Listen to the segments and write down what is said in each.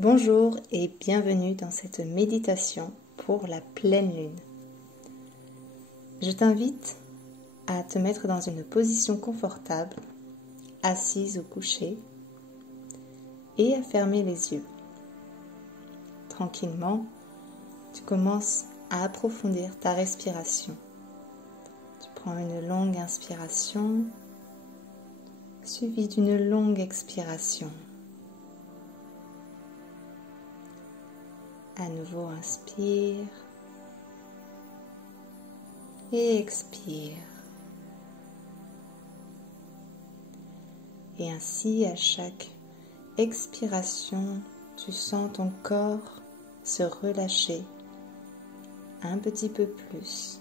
Bonjour et bienvenue dans cette méditation pour la pleine lune. Je t'invite à te mettre dans une position confortable, assise ou couchée, et à fermer les yeux. Tranquillement, tu commences à approfondir ta respiration. Tu prends une longue inspiration, suivie d'une longue expiration. À nouveau, inspire et expire. Et ainsi, à chaque expiration, tu sens ton corps se relâcher un petit peu plus.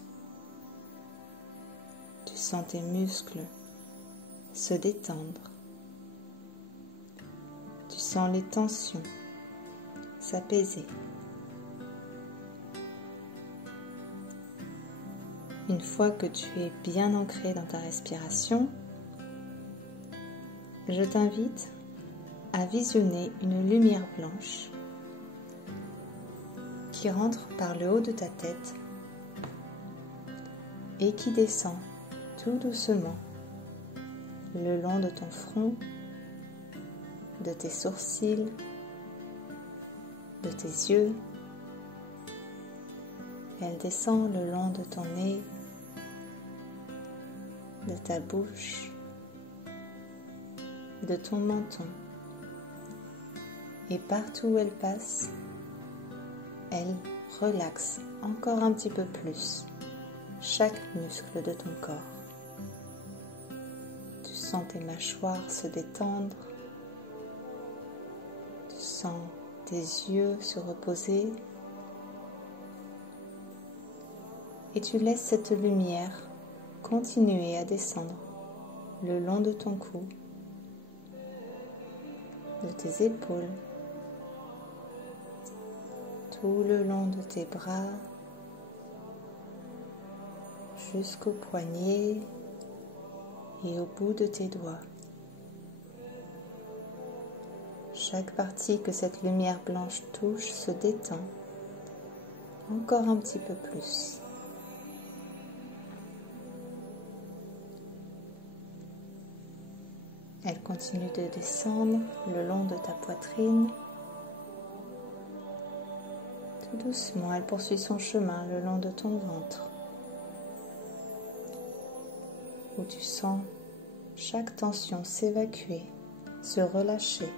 Tu sens tes muscles se détendre. Tu sens les tensions s'apaiser. Une fois que tu es bien ancré dans ta respiration, je t'invite à visionner une lumière blanche qui rentre par le haut de ta tête et qui descend tout doucement le long de ton front, de tes sourcils, de tes yeux. Elle descend le long de ton nez, de ta bouche, de ton menton. Et partout où elle passe, elle relaxe encore un petit peu plus chaque muscle de ton corps. Tu sens tes mâchoires se détendre, tu sens tes yeux se reposer et tu laisses cette lumière continuer à descendre le long de ton cou, de tes épaules, tout le long de tes bras, jusqu'aux poignets et au bout de tes doigts. Chaque partie que cette lumière blanche touche se détend encore un petit peu plus. Elle continue de descendre le long de ta poitrine. Tout doucement, elle poursuit son chemin le long de ton ventre, où tu sens chaque tension s'évacuer, se relâcher.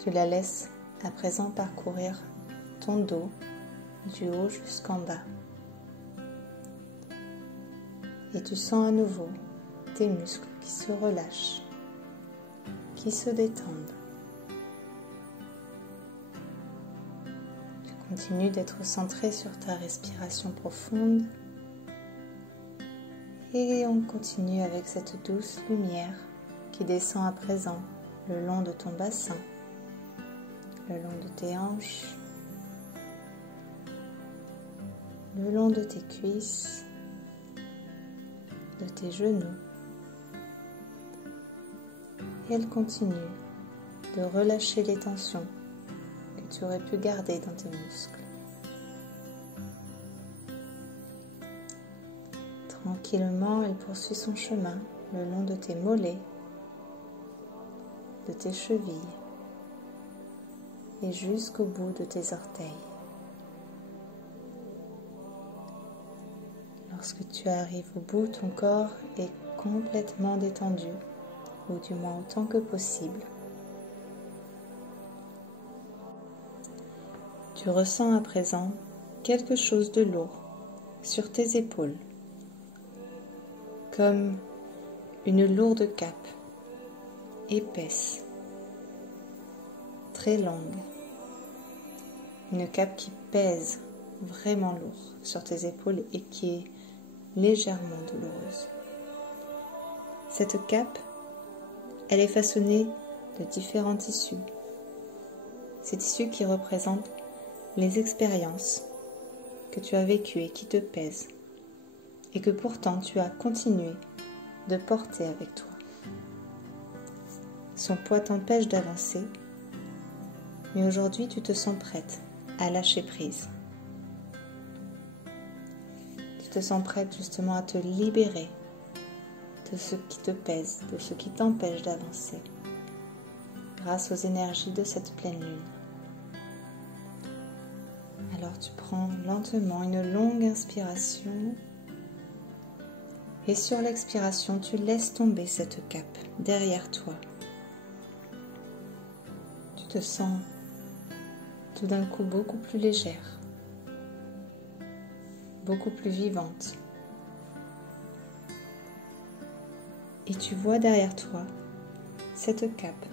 Tu la laisses à présent parcourir ton dos du haut jusqu'en bas. Et tu sens à nouveau tes muscles qui se relâchent, qui se détendent. Tu continues d'être centré sur ta respiration profonde et on continue avec cette douce lumière qui descend à présent le long de ton bassin, le long de tes hanches, le long de tes cuisses, de tes genoux, et elle continue de relâcher les tensions que tu aurais pu garder dans tes muscles. Tranquillement, elle poursuit son chemin le long de tes mollets, de tes chevilles et jusqu'au bout de tes orteils. Lorsque tu arrives au bout, ton corps est complètement détendu, ou du moins autant que possible. Tu ressens à présent quelque chose de lourd sur tes épaules, comme une lourde cape, épaisse, très longue. Une cape qui pèse vraiment lourd sur tes épaules et qui est légèrement douloureuse. Cette cape, elle est façonnée de différents tissus. Ces tissus qui représentent les expériences que tu as vécues et qui te pèsent et que pourtant tu as continué de porter avec toi. Son poids t'empêche d'avancer, mais aujourd'hui tu te sens prête à lâcher prise. Tu te sens prête justement à te libérer de ce qui te pèse, de ce qui t'empêche d'avancer, grâce aux énergies de cette pleine lune. Alors tu prends lentement une longue inspiration et sur l'expiration, tu laisses tomber cette cape derrière toi. Tu te sens tout d'un coup beaucoup plus légère, beaucoup plus vivante. Et tu vois derrière toi cette cape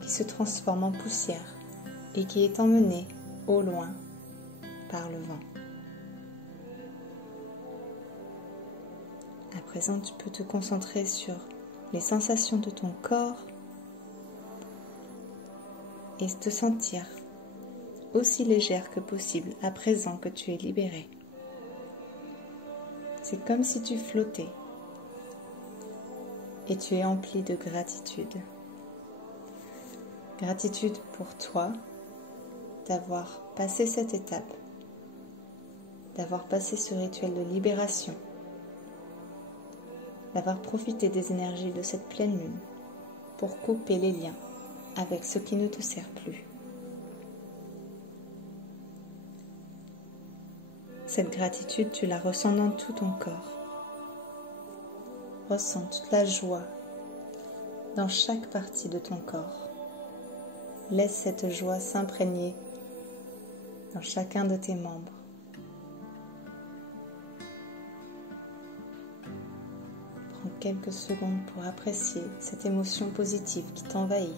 qui se transforme en poussière et qui est emmenée au loin par le vent. À présent, tu peux te concentrer sur les sensations de ton corps et te sentir aussi légère que possible à présent que tu es libérée. C'est comme si tu flottais et tu es empli de gratitude. Gratitude pour toi d'avoir passé cette étape, d'avoir passé ce rituel de libération, d'avoir profité des énergies de cette pleine lune pour couper les liens avec ce qui ne te sert plus. Cette gratitude, tu la ressens dans tout ton corps. Ressens toute la joie dans chaque partie de ton corps. Laisse cette joie s'imprégner dans chacun de tes membres. Prends quelques secondes pour apprécier cette émotion positive qui t'envahit.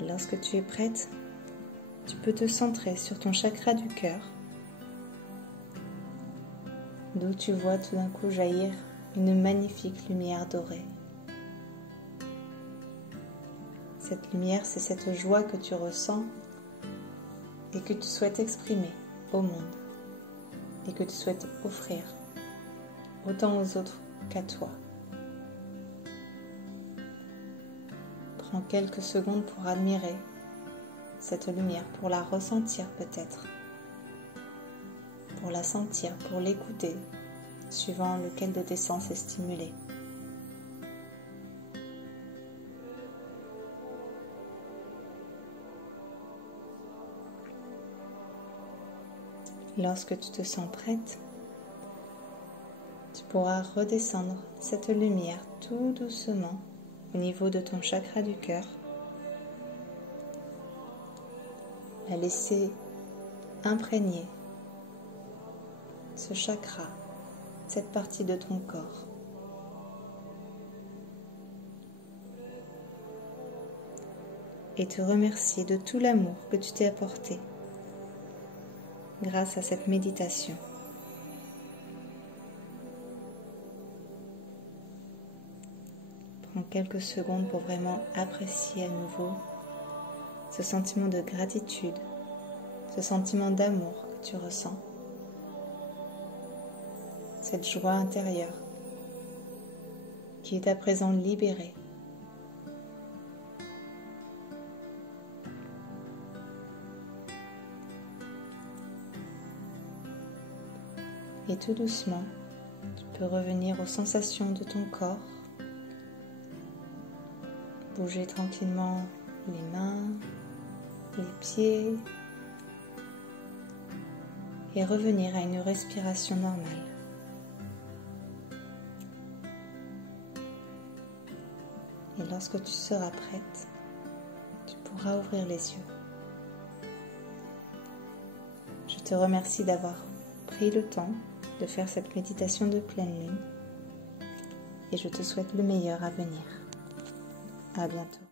Et lorsque tu es prête, tu peux te centrer sur ton chakra du cœur, d'où tu vois tout d'un coup jaillir une magnifique lumière dorée. Cette lumière, c'est cette joie que tu ressens et que tu souhaites exprimer au monde et que tu souhaites offrir autant aux autres qu'à toi. Prends quelques secondes pour admirer cette lumière, pour la ressentir peut-être, pour la sentir, pour l'écouter, suivant lequel de tes sens est stimulé. Lorsque tu te sens prête, tu pourras redescendre cette lumière tout doucement au niveau de ton chakra du cœur, la laisser imprégner ce chakra, cette partie de ton corps. Et te remercier de tout l'amour que tu t'es apporté grâce à cette méditation. Prends quelques secondes pour vraiment apprécier à nouveau ce sentiment de gratitude, ce sentiment d'amour que tu ressens, cette joie intérieure qui est à présent libérée. Et tout doucement, tu peux revenir aux sensations de ton corps, bouger tranquillement les mains, les pieds et revenir à une respiration normale. Et lorsque tu seras prête, tu pourras ouvrir les yeux. Je te remercie d'avoir pris le temps de faire cette méditation de pleine lune et je te souhaite le meilleur à venir. À bientôt.